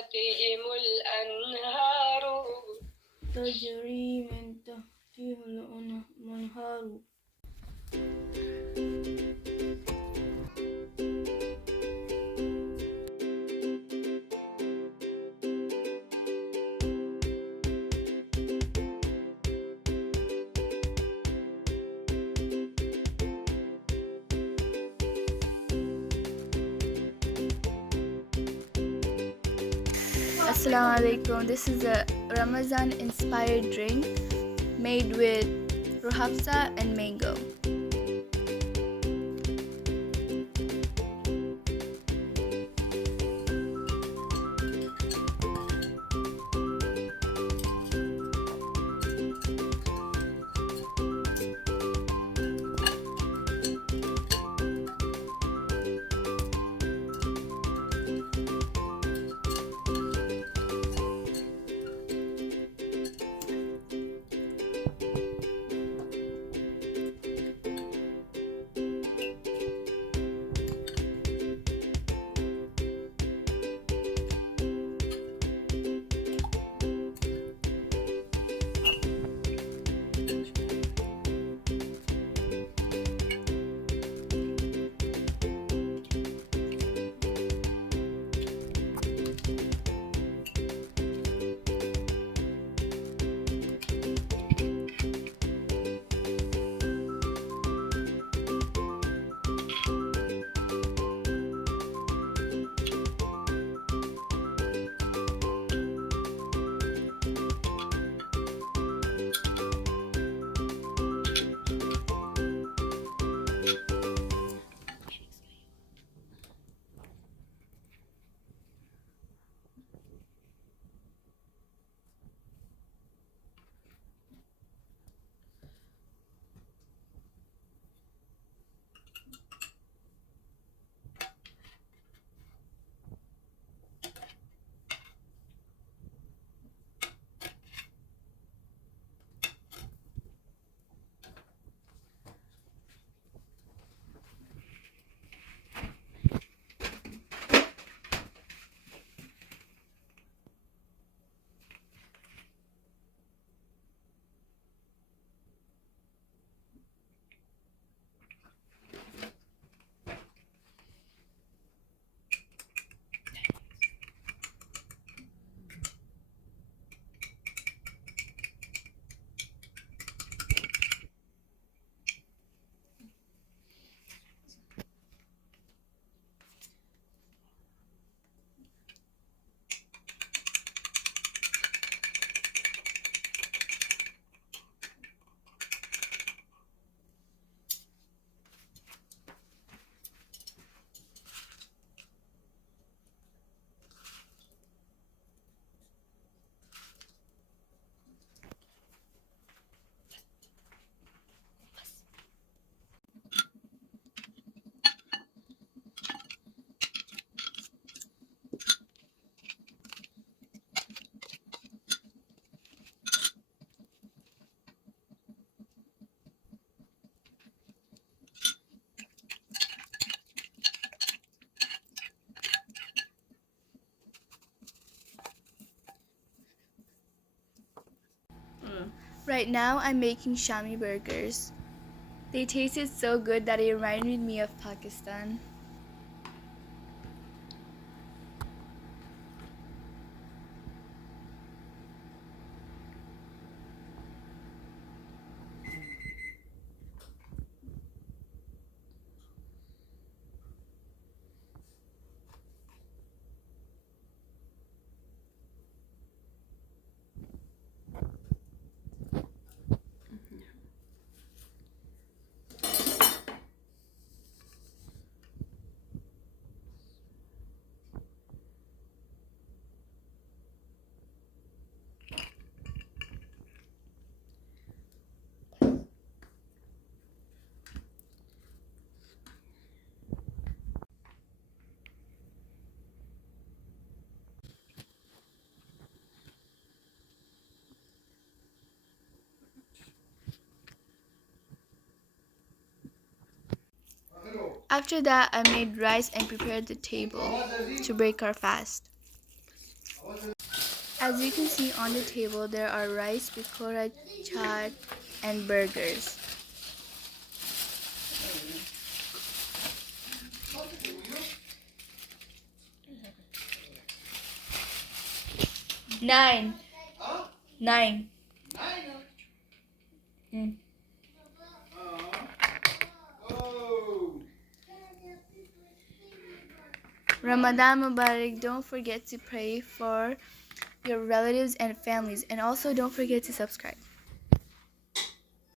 تحتهم الأنهار تجري من تحتهم الأنهار. Assalamu alaikum. This is a Ramazan inspired drink made with ruhabsa and mango. Right now I'm making Shami burgers. They tasted so good that it reminded me of Pakistan. After that, I made rice and prepared the table to break our fast. As you can see on the table, there are rice, pakora, chaat, and burgers. Nine. Ramadan Mubarak. Don't forget to pray for your relatives and families, and also don't forget to subscribe.